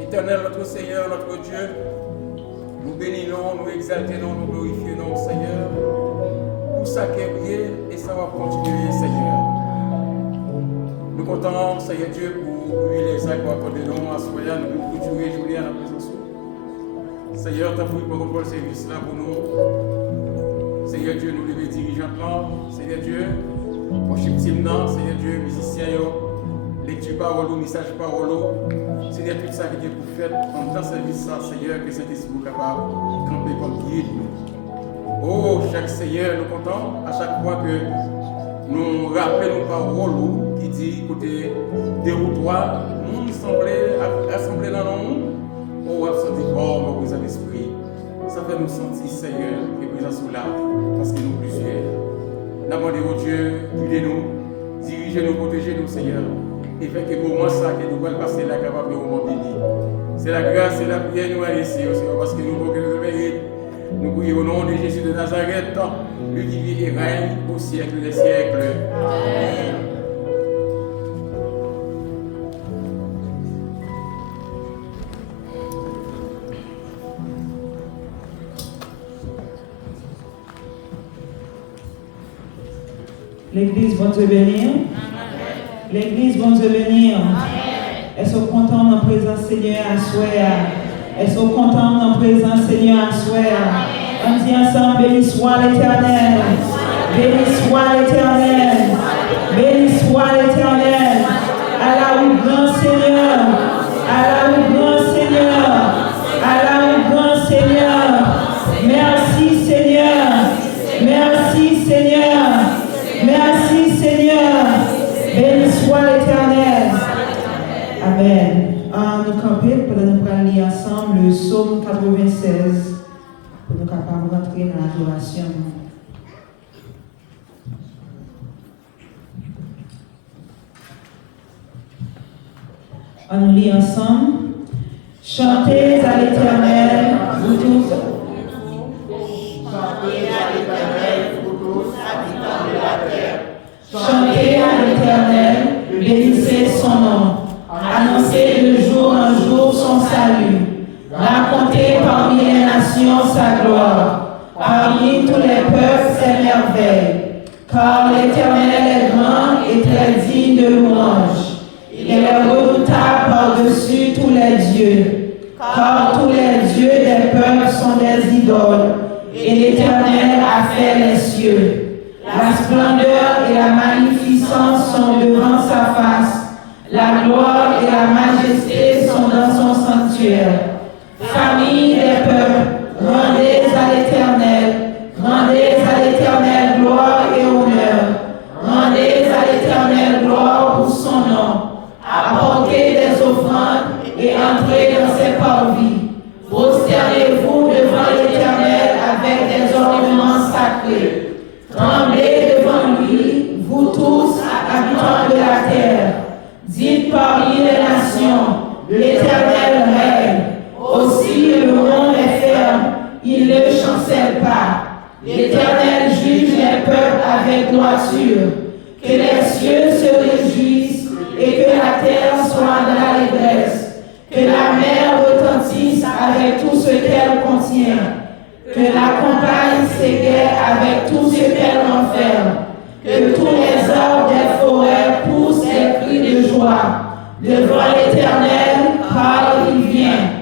Éternel, notre Seigneur, notre Dieu, nous bénissons, nous exaltons, nous glorifions, Seigneur, pour ça qui est bien et ça va continuer, Seigneur. Nous comptons, Seigneur Dieu, pour les actes accordés nous à soyez, nous pour jouer journée à la présence. Seigneur, t'as pris pour le service là pour nous. Seigneur Dieu, nous les dirigeants là, Seigneur Dieu, worship team là, Seigneur Dieu, musiciens, lecture parole, message parole. Seigneur, tout ça qui est pour faire dans ce service, Seigneur, que cet esprit soit capable de camper comme guide. Oh, chaque Seigneur, nous comptons à chaque fois que nous rappelons nos paroles qui dit côté déroute-toi, nous semblons assemblés dans nos mondes. Oh, absenti corps, vous avez esprit. Ça fait nous sentir, Seigneur, que nous sommes là, parce que nous plusieurs. Nous demandons au Dieu, guidez-nous, dirigez-nous, protégez-nous, Seigneur. Et fait que pour moi, ça, que nous allons passer là, capable de moment béni. C'est la grâce et la prière nous allons ici, parce que nous voulons que nous mérites. Nous prions au nom de Jésus de Nazareth, lui qui vit et règne au siècle des siècles. Amen. L'église va te bénir. L'église va te bénir. Elles sont contentes en présence Seigneur à soi. Elles sont contentes en présence Seigneur à soi. On dit ensemble, béni soit l'Éternel. Béni soit l'Éternel. Béni soit l'Éternel. Allah ou grand Seigneur. Allah ou grand Seigneur. Allah ou grand Seigneur. Merci Seigneur. Merci Seigneur. Merci Seigneur. Béni soit l'Éternel. Amen. Nous camper pendant nous allons lire ensemble le psaume 96 pour nous capables de rentrer dans l'adoration. On nous lit ensemble. Chantez à l'Éternel, vous tous. Chantez à l'Éternel, vous tous, habitants de la terre. Chantez à l'Éternel, bénissez son nom. Annoncez de jour en jour son salut. Racontez parmi les nations sa gloire. Parmi tous les peuples ses merveilles. Car l'Éternel est grand et très digne de louange. Il est redoutable par-dessus tous les dieux. Car tous les dieux des peuples sont des idoles. Et l'Éternel a fait les cieux. La splendeur et la magnificence sont devant sa face. La gloire et la majesté sont dans son sanctuaire. Famille des peuples, rendez à l'Éternel gloire et honneur. Rendez à l'Éternel gloire pour son nom. Apportez des offrandes et entrez dans ses parvis. Prosternez-vous devant l'Éternel avec des ornements sacrés. Tremblez devant lui, vous tous, habitants de la terre. Dites parmi les nations, l'Éternel règne. Aussi le monde est ferme, il ne chancelle pas. L'Éternel juge les peuples avec droiture. Que les cieux se réjouissent et que la terre soit dans l'allégresse. Que la mer retentisse avec tout ce qu'elle contient. Que que l'accompagne ses guerres avec tout ce qu'elle renferme, que tous les arbres des forêts poussent des cris de joie devant l'Éternel, car il vient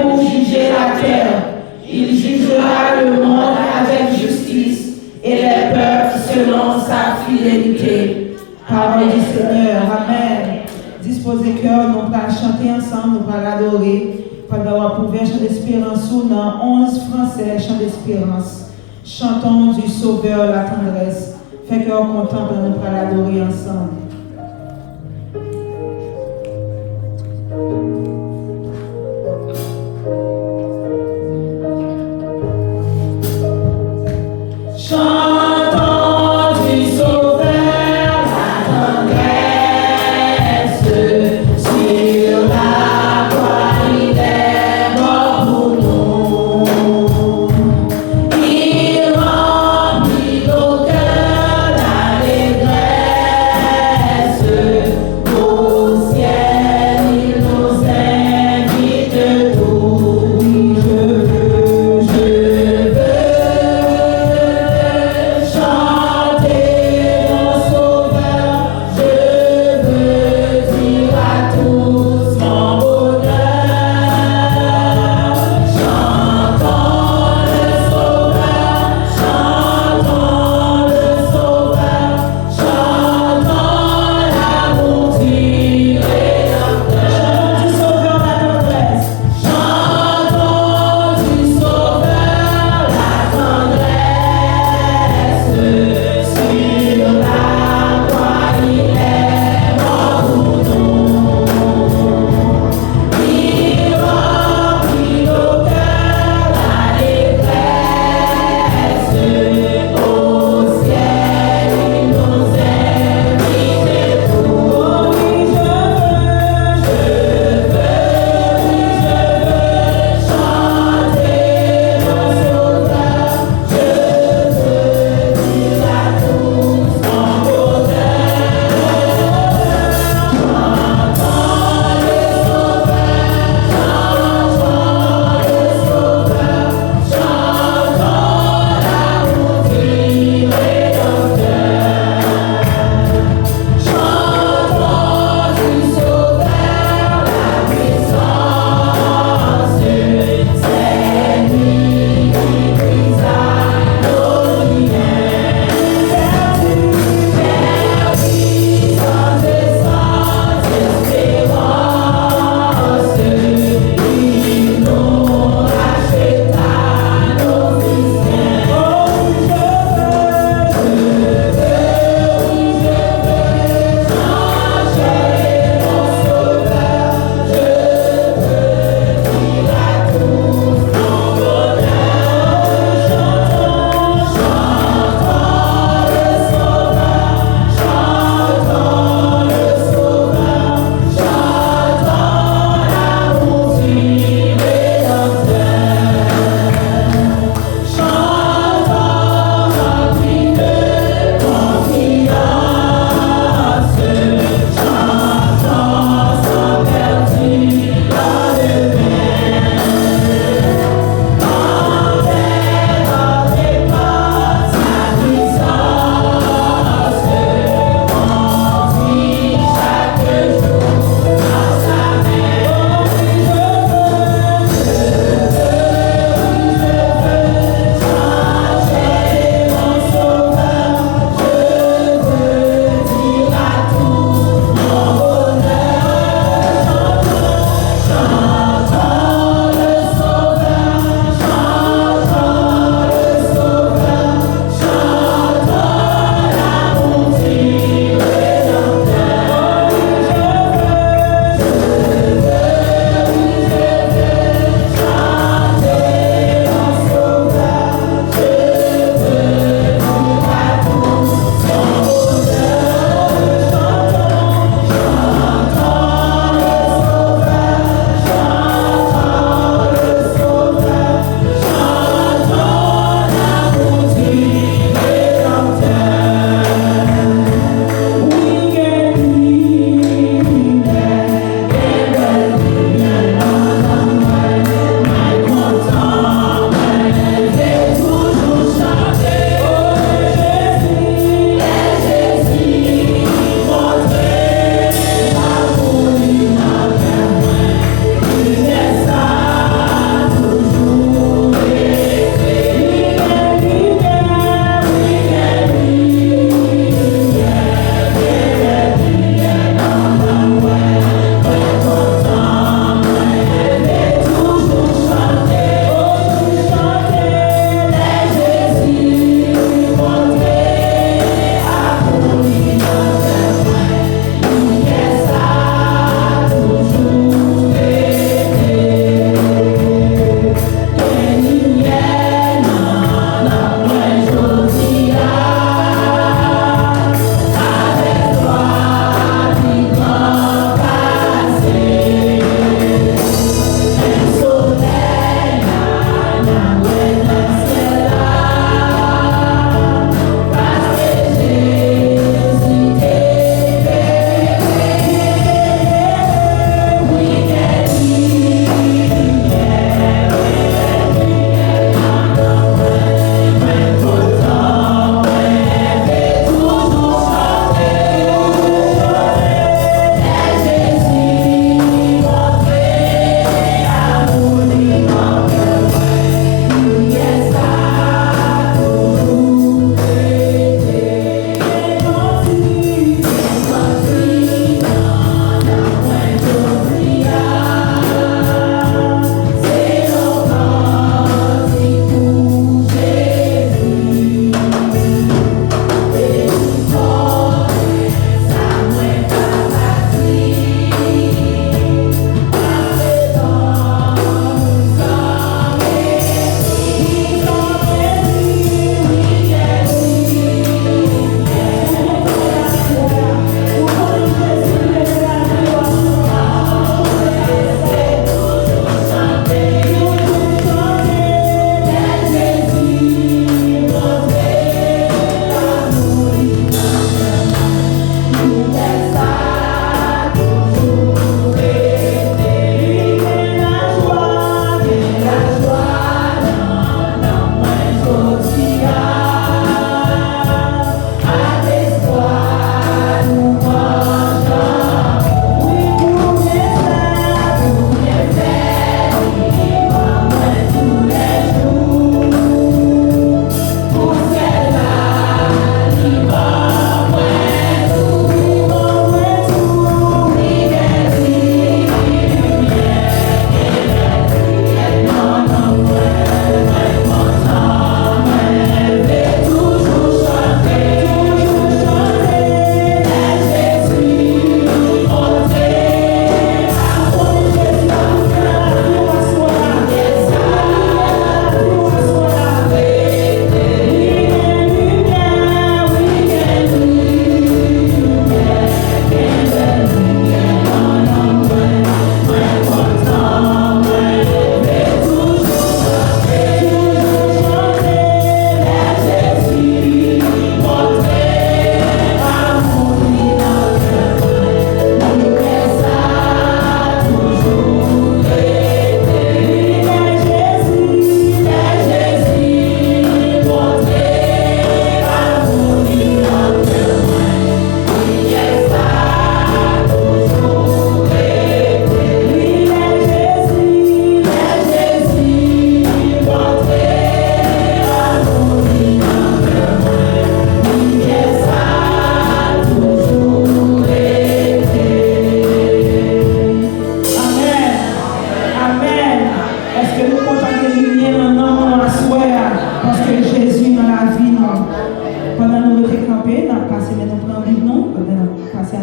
pour juger la terre. Il jugera le monde avec justice et les peuples selon sa fidélité. Parole du Seigneur, Amen. Disposez cœur, nous allons chanter ensemble, nous allons l'adorer. Nous allons pouvoir chant d'espérance ou dans 11 français, chant d'espérance. Chantons du Sauveur la tendresse. Fait cœur content pour nous allons l'adorer ensemble. Il remplit nos cœurs d'allégresse.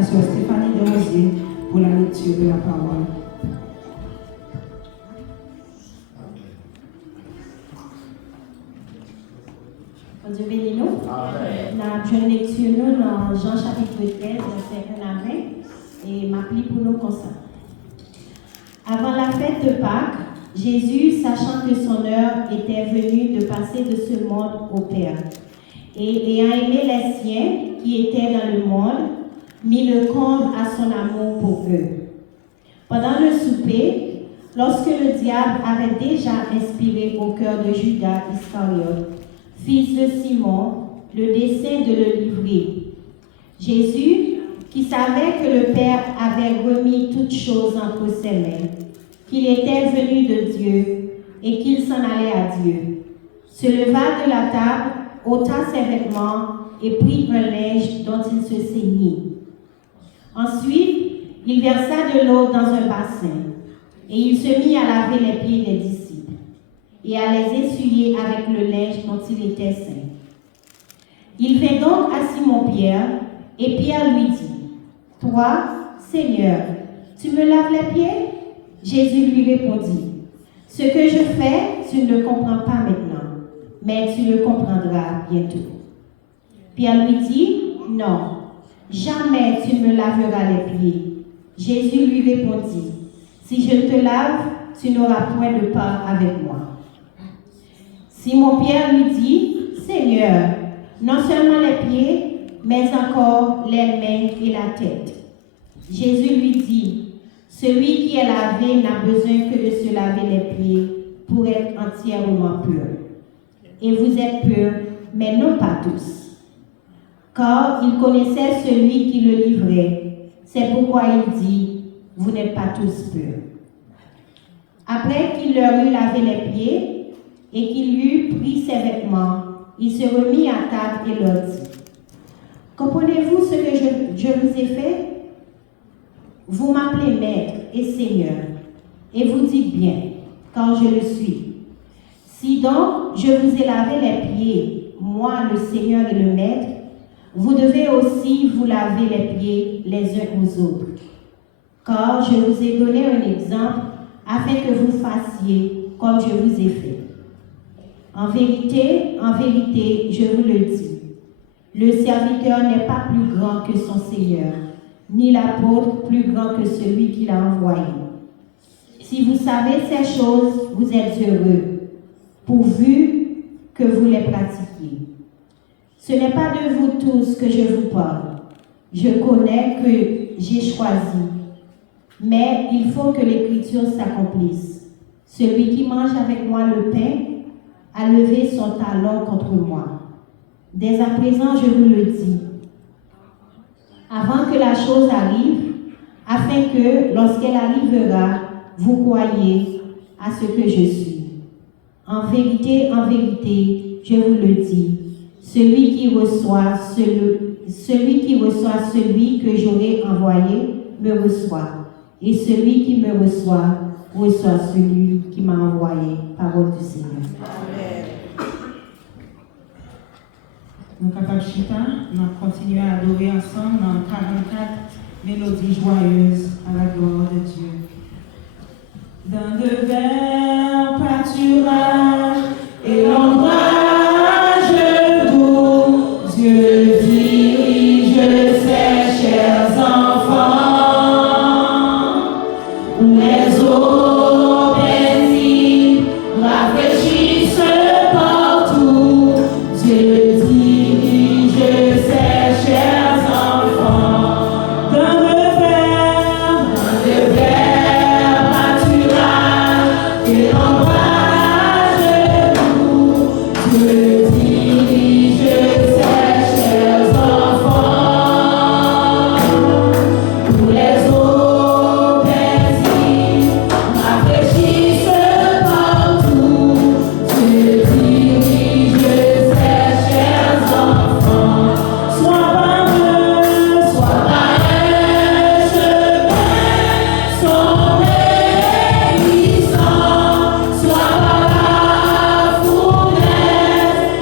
Sœur Stéphanie Desrosiers pour la lecture de la parole. Dieu bénit nous. Nous avons une lecture dans Jean chapitre 13, verset 1 à 20, et m'appli pour nous comme ça. Avant la fête de Pâques, Jésus, sachant que son heure était venue de passer de ce monde au Père, et ayant aimé les siens qui étaient dans le monde, mit le comble à son amour pour eux. Pendant le souper, lorsque le diable avait déjà inspiré au cœur de Judas Iscariote, fils de Simon, le dessein de le livrer, Jésus, qui savait que le Père avait remis toutes choses entre ses mains, qu'il était venu de Dieu et qu'il s'en allait à Dieu, se leva de la table, ôta ses vêtements et prit un linge dont il se ceignit. Ensuite, il versa de l'eau dans un bassin et il se mit à laver les pieds des disciples et à les essuyer avec le linge dont il était ceint. Il vint donc à Simon-Pierre et Pierre lui dit, « Toi, Seigneur, tu me laves les pieds ?» Jésus lui répondit, « Ce que je fais, tu ne le comprends pas maintenant, mais tu le comprendras bientôt. » Pierre lui dit, « Non, jamais tu ne me laveras les pieds. » Jésus lui répondit, « Si je te lave, tu n'auras point de part avec moi. » Simon-Pierre lui dit, « Seigneur, non seulement les pieds, mais encore les mains et la tête. » Jésus lui dit, « Celui qui est lavé n'a besoin que de se laver les pieds pour être entièrement pur. Et vous êtes purs, mais non pas tous. » Car il connaissait celui qui le livrait. C'est pourquoi il dit, « Vous n'êtes pas tous purs. » Après qu'il leur eut lavé les pieds et qu'il eut pris ses vêtements, il se remit à table et leur dit, « Comprenez-vous ce que je vous ai fait? Vous m'appelez Maître et Seigneur, et vous dites bien, car je le suis. Si donc je vous ai lavé les pieds, moi le Seigneur et le Maître, vous devez aussi vous laver les pieds les uns aux autres. Car je vous ai donné un exemple afin que vous fassiez comme je vous ai fait. En vérité, je vous le dis, le serviteur n'est pas plus grand que son Seigneur, ni l'apôtre plus grand que celui qui l'a envoyé. Si vous savez ces choses, vous êtes heureux, pourvu que vous les pratiquiez. Ce n'est pas de vous tous que je vous parle. Je connais que j'ai choisi, mais il faut que l'Écriture s'accomplisse. Celui qui mange avec moi le pain a levé son talon contre moi. Dès à présent, je vous le dis, avant que la chose arrive, afin que, lorsqu'elle arrivera, vous croyiez à ce que je suis. En vérité, je vous le dis, celui qui reçoit celui que j'aurai envoyé me reçoit, et celui qui me reçoit celui qui m'a envoyé. Parole du Seigneur. Amen. Nous sommes capables de chita, nous continuons à adorer ensemble dans 44 mélodies joyeuses à la gloire de Dieu. Dans de verts pâturages et l'ombrage doux, Dieu dirige ses chers enfants, où les eaux paisibles rafraîchissent partout. Dieu dirige ses chers enfants dans le vert pâturage et l'ombrage doux. Dieu dirige ses chers enfants, où les eaux paisibles rafraîchissent partout. Dieu dirige ses chers enfants. Sois par eux, chemin, sont obéissants. Sois par la fournaise,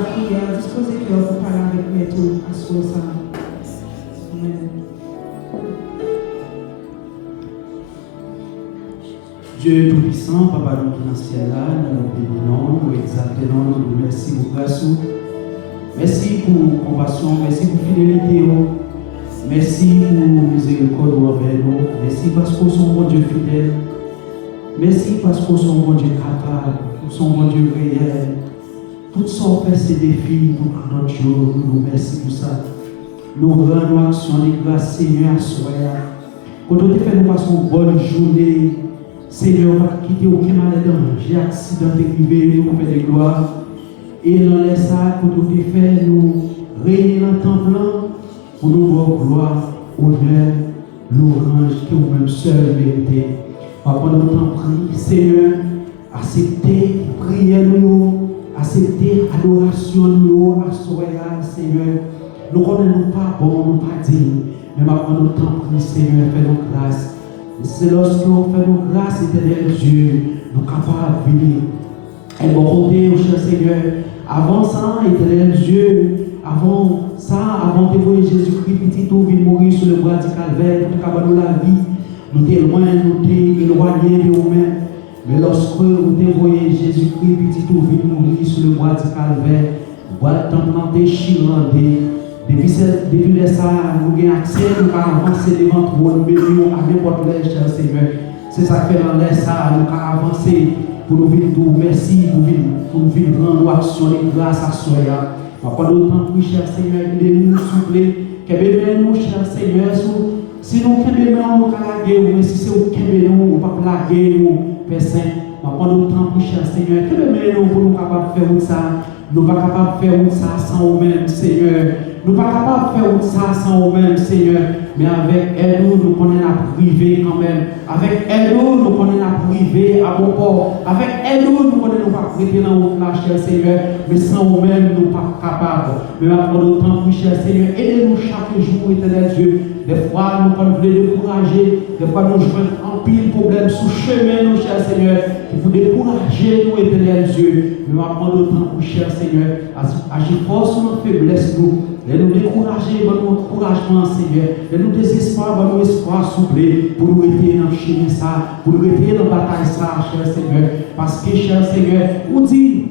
la prière. Disposez que vous parlez avec mes tours à ce ça. Amen. Dieu Tout-Puissant, Papa nous qui dans le ciel là, nous bénissons, nous exaltons, nous merci pour grâce. Merci pour compassion, merci pour fidélité. Merci pour miséricorde envers nous. Merci parce que nous sommes bon Dieu fidèle. Merci parce que nous sommes bon Dieu capable. Nous sommes bon Dieu réel. Toutes sortes de ces défis pour notre jour. Nous merci pour ça. Nous rendons action de grâce, Seigneur, à soi. Quand nous fait nous passer une bonne journée, Seigneur, on va quitter aucun maladie, j'ai accident arrivé, nous fait de gloire. Et dans les salles, pour nous faire, nous réunir dans le temple pour nous voir gloire, honneur, l'orange que vous-même seul méritez. Papa, nous t'en prie, Seigneur, acceptez prière nous, acceptez adoration nous, à soya, Seigneur. Nous connaissons pas bon, nous pas dignes, mais maintenant nous t'en prie, Seigneur, fais-nous grâce. C'est lorsque nous faisons grâce, éternel Dieu, nous sommes capables de venir. Et bon côté, cher Seigneur, avant ça, éternel Dieu, avant de voir Jésus-Christ, petit tout, vient mourir sur le bois du calvaire, pour nous la vie, nous sommes loin, nous sommes éloignés de nous-mêmes. Mais lorsque vous voyez Jésus-Christ, petit tout, vient mourir sur le bois du calvaire, le bois de temps déchirant, depuis ça, nous avons accès, nous avons avancé devant toi, nous bénissons à n'importe quel cher Seigneur. C'est ça que fait dans l'air ça, nous avons avancé pour nous vivre tout. Merci pour nous vivre rendre action de grâce à soi. Pendant le temps, cher Seigneur, aidez-nous, s'il vous plaît. Qu'aimez-nous, cher Seigneur, si nous aimons, nous laguer, mais si c'est vous qui aimez, nous ne pas laguer, nous, Père Saint. Pendant le temps, cher Seigneur, qu'aimez-nous pour nous capables de faire ça. Nous ne sommes pas capables de faire ça sans nous-mêmes, Seigneur. Nous ne sommes pas capables de faire ça sans nous-mêmes, Seigneur. Mais avec elle, nous connaissons la privée quand même. Avec elle, nous connaissons la privée à bon port. Avec elle, nous connaissons pas prêter dans notre là, cher Seigneur. Mais sans nous-mêmes, nous ne sommes pas capables. Mais après le temps, cher Seigneur, aidez-nous chaque jour, éternel Dieu. Des fois, nous voulons décourager. Des fois, nous jouons en pile problème sous chemin, nous, cher Seigneur. Il faut décourager, nous, éternel Dieu. Mais après le temps, cher Seigneur, agir fort sur notre faiblesse, nous. Et nous décourager, bon encouragement, Seigneur. Et nous désespoir, bon espoir souple pour nous rester dans le chemin ça, pour nous rester dans la bataille ça, cher Seigneur. Parce que, cher Seigneur, on dit,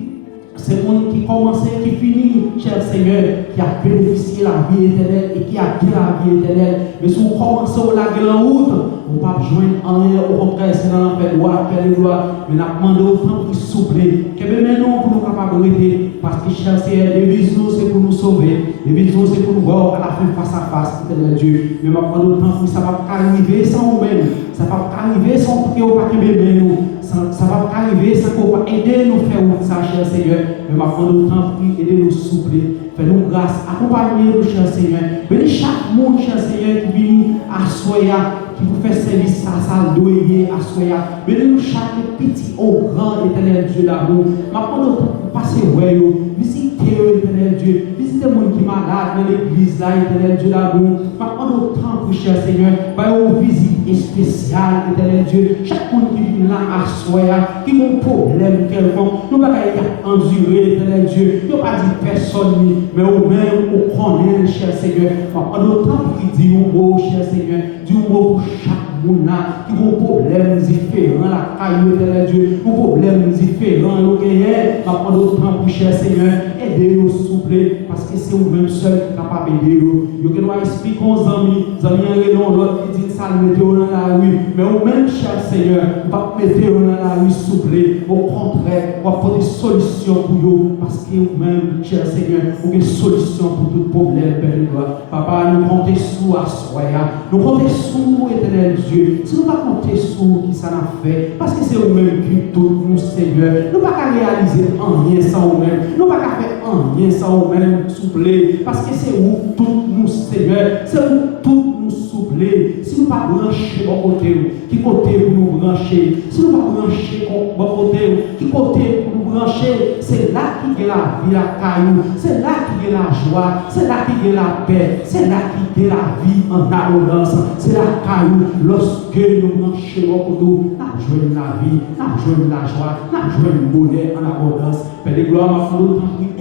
c'est le monde qui commence et qui finit, cher Seigneur, qui a bénéficié la vie éternelle et qui a dit la vie éternelle. Mais si on commence à la gueule en route, on ne peut pas joindre en rien, au contraire, c'est dans l'enfer, droit, faire les gloires. Mais on a demandé au temps pour souffler. Que maintenant pour nous capables de rester, parce que, cher Seigneur, les visions, c'est pour nous sauver. Les visions, c'est pour nous voir à la fin face à face, éternel Dieu. Mais maintenant, au temps pour ça ne va pas arriver sans nous-mêmes. Ça ne va pas arriver sans que vous ne bébé nous. Ça ne va pas arriver sans que vous aider nous faire ça, cher Seigneur. Mais maintenant, au temps pour aider-nous souffler. Fais-nous grâce. Accompagnez-nous, cher Seigneur. Bénis chaque monde, cher Seigneur, qui vient à Soya, qui vous fait service ça doyer à Soya. Bénis-nous chaque petit au grand, éternel Dieu d'amour. Maintenant, passez, ouais, visitez, éternel Dieu. Visitez les gens qui sont malades dans l'église, là, éternel Dieu d'amour. Maintenant, au temps, cher Seigneur, une visite spéciale, éternel Dieu. Chaque monde qui vient là à Soya, qui a un problème quelconque, nous ne pouvons pas endurer, éternel Dieu. Nous ne pouvons pas dire personne, mais au même, on connaît, cher Seigneur. En autant qu'il dit un mot, cher Seigneur, dit un mot pour chaque monde là, qui a un problème différent, la caille, éternel Dieu, un problème différent, nous gagnons, en autant pour cher Seigneur, aidez-nous, s'il vous plaît, parce que c'est vous-même seul qui est capable d'aider nous. Nous devons expliquer aux amis, l'autre qui dit ça, mettez-vous dans la rue, mais vous-même, cher Seigneur, pas mettez-vous dans la rue, s'il vous plaît, au contraire, on va apporter des solutions pour vous, parce que vous-même, cher Seigneur, vous avez une solution pour tout problème, Père de gloire. Papa, nous comptons sous à Soya, nous comptons sous, éternel Dieu. Si nous ne pas compter sous qui ça n'a fait, parce que c'est vous-même qui tout nous, Seigneur. Nous ne pouvons pas réaliser rien sans vous-même. Nous ne pouvons pas faire rien sans vous-même, s'il vous plaît, parce que c'est vous tout nous, Seigneur. C'est vous tout nous, s'il vous plaît. Si nous ne pas brancher bon côté, qui côté pour nous brancher? Si nous ne pas brancher bon côté, qui côté pour nous brancher? C'est là qu'il y a la vie, la caillou. C'est là qu'il y a la joie. C'est là qu'il y a la paix. C'est là qu'il y a la vie en abondance. C'est la caillou. Lorsque nous branchons bon côté, nous jouons la vie, nous jouons la joie, nous jouons le bonheur en abondance. Père de gloire, ma foi,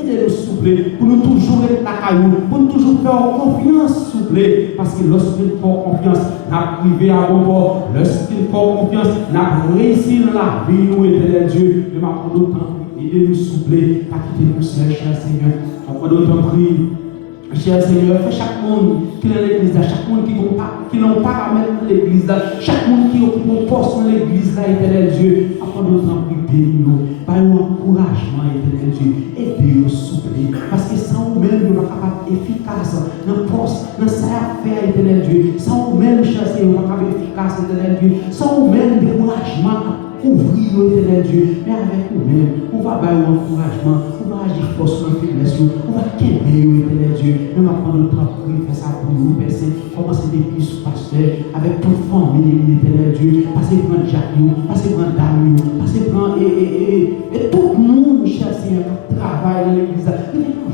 aidez-nous, s'il vous plaît, pour nous toujours être la caillou, pour nous toujours faire confiance, s'il vous plaît, parce que lorsqu'il faut confiance, n'a privé à bon port, lorsqu'il faut confiance, n'a réussi dans la vie, nous, éternel Dieu, de ma part d'autant, aidez-nous, s'il vous plaît, à quitter nous seuls, cher Seigneur, en part d'autant prie. Cher Seigneur, fais chaque monde qui est dans l'église, chaque monde qui n'ont pas à mettre dans l'église, chaque monde qui occupe un poste dans l'église, éternel Dieu, afin de nous en prier, par un encouragement, éternel Dieu, aidez-nous, s'il vous plaît, parce que sans nous-mêmes, nous ne sommes pas capables efficaces dans le poste, dans sa affaire, éternel Dieu, sans nous-mêmes, cher Seigneur, nous ne sommes pas efficaces, éternel Dieu, sans nous-mêmes, découragement, ouvrir nous, éternel Dieu, mais avec nous-mêmes, on va avoir un encouragement, on va agir force dans la faiblesse, on va quérir, éternel Dieu, on va prendre le temps pour faire ça pour nous, Père, commencer depuis sous pasteur, avec toute famille, éternel Dieu, passer prendre Jacques, passer prendre Dame, passer prendre et tout le monde, cher Seigneur, qui travaille dans l'église,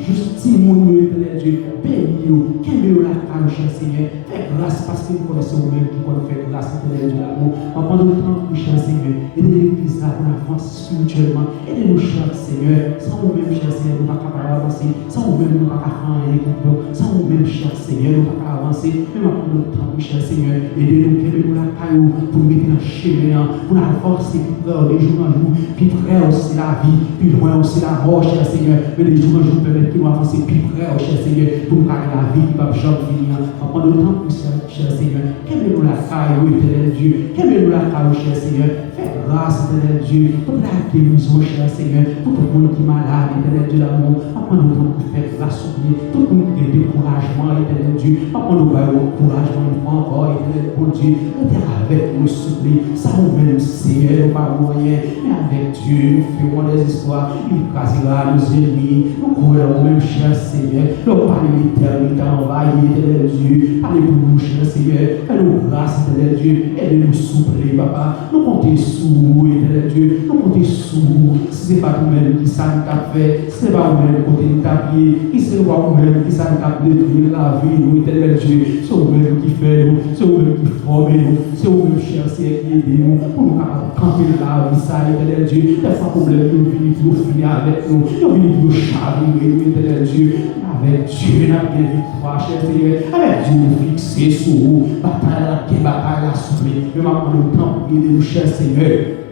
juste si mon éternel Dieu, bénis-nous, quérir la calme, cher Seigneur, fais grâce parce que nous connaissons nous-mêmes qui peuvent faire grâce, éternel Dieu, l'amour, on va prendre le temps pour cher Seigneur, aider l'église là pour avancer spirituellement, aidez-nous, cher Seigneur, sans nous-mêmes, cher Seigneur, nous ne pouvons pas avancer, sans nous-mêmes, nous ne pouvons pas faire rien pour nous, sans nous-mêmes, cher Seigneur, nous ne pouvons pas avancer, mais on va prendre le temps pour cher Seigneur, aidez-nous, aidez-nous la caillou, pour nous mettre dans le chemin, pour nous avancer, puis près de jour en jour, puis près aussi la vie, puis loin aussi la mort, cher Seigneur, mais de jour en jour, permettre que nous avancer, puis près, cher Seigneur, pour nous garder la vie qui va jamais finir, on va prendre le temps pour cher Seigneur, qu'aimez-nous la caillou, éternel Dieu, qu'aimez-nous la caillou, cher Seigneur, fais grâce, éternel Dieu, pour la guérison, cher Seigneur, pour tout le monde qui est malade, éternel Dieu l'amour, apprends nous pour faire grâce au Dieu, tout le monde qui a découragement, éternel Dieu, apprends nous pour encouragement, une fois encore, éternel bon Dieu, restez avec nous, s'il vous plaît, ça nous-mêmes, Seigneur, pas moyen, mais avec Dieu, nous ferons des histoires, il cassera nos ennemis, nous croyons même, cher Seigneur, nous parlons l'éternité envahie, éternel Dieu, allez pour nous, cher Seigneur, fais-nous grâce, éternel Dieu, aidez-nous, s'il vous plaît, papa, nous comptons sur vous, éternel Dieu, nous comptons sur vous, si ce n'est pas nous-mêmes qui ça nous a fait, si ce n'est pas nous-mêmes qui comptons tapier, qui ce n'est pas nous-mêmes qui ça nous a détruit la vie, nous, éternel Dieu, c'est vous-même qui fait nous, c'est vous-même qui forme nous, c'est vous-même cher Seigneur qui aide nous, pour nous camper la vie, ça, éternel Dieu, des fois problème nous venons pour finir avec nous, nous venons pour chavirer, éternel Dieu, avec Dieu, nous avons des victoires, cher Seigneur, avec Dieu, nous fixer sur vous, bataille la souffler, mais maintenant nous temps pour aider nous, cher Seigneur.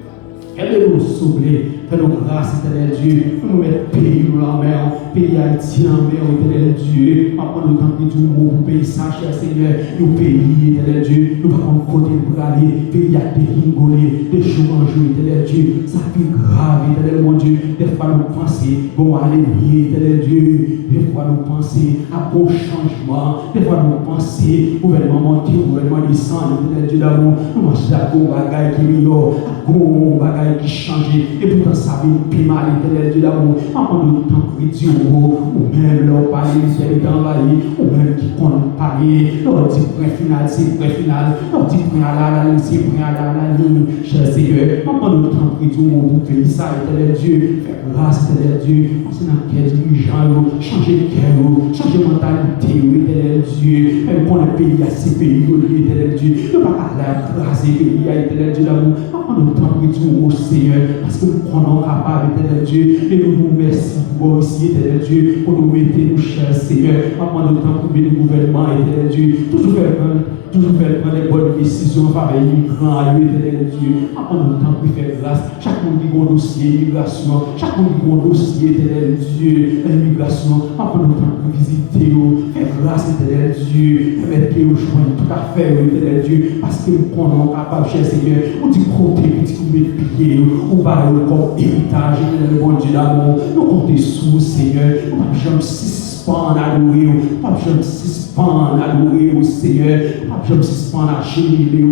Aidez-nous, s'il vous plaît, fais-nous grâce, éternel Dieu, pour nous mettre pays dans la mer, pays Haïti en mer, éternel Dieu, après nous temps pour nous pays ça, cher Seigneur, nous pays, éternel Dieu, nous pas comme côté pour aller, pays à déringoler, de jour en jour, éternel Dieu, ça fait grave, éternel mon Dieu, des fois nous penser, bon aller bien, éternel Dieu, des fois nous penser à bon changement, des fois nous penser, gouvernement monter, gouvernement descendre, éternel Dieu d'amour, nous marcher à bon bagaille qui est meilleur, à bon bagaille qui change, et pourtant ça vient plus mal, éternel Dieu d'amour, avant de temps pour dire, ou même leur parler, c'est envahi, ou même qui compte parler, leur dit point final, c'est point final, leur dit point à la ligne, c'est point à la ligne, cher Seigneur, avant de temps pour dire, pour payer ça, éternel Dieu, fais grâce, éternel Dieu, c'est dans quel dirigeant, changer de cœur, changer de mentalité, éternel Dieu, même pour le pays, à ces pays, éternel Dieu, ne pas aller craser le pays, éternel Dieu d'amour, avant de temps pour dire, Seigneur, parce que nous prenons capable, éternel Dieu, et nous vous remercions pour ici, éternel Dieu, pour nous mettre, nous, chers Seigneur, avant de temps pour le gouvernement, éternel Dieu, toujours faire prendre les bonnes décisions en faveur des migrants, éternel Dieu, avant de temps pour faire grâce, chaque monde qui a un dossier immigration, chaque monde qui a un dossier, éternel Dieu, l'immigration, avant de temps pour visiter, faire grâce, éternel Dieu, permettre que vous joignez tout à fait, éternel Dieu, parce que nous prenons capable, cher Seigneur, on dit côté, petit coup de pied, on va comme héritage, le bon Dieu d'amour, nous comptons sous, Seigneur, nous ne pouvons jamais suspendre à louer, nous ne pouvons jamais suspendre à louer au Seigneur, nous ne pouvons jamais suspendre à gérer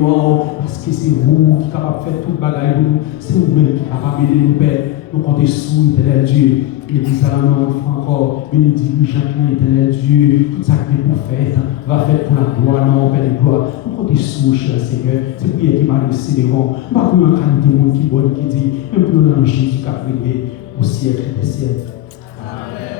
parce que c'est vous qui êtes capable de faire toute bagaille pour nous, c'est vous-même qui êtes capable de nous perdre, nous comptons sous, éternel Dieu. L'église à la main, encore, bénédict chacun, éternel Dieu, tout ça que vous faites, va faire pour la gloire, non, Père de gloire. Nous comptons sous, cher Seigneur, c'est prière qui m'a laissé devant. Nous ne pouvons pas qualité de monde qui bonne, qui dit, même pour nous dans Jésus qui a prié au siècle des siècles. Amen.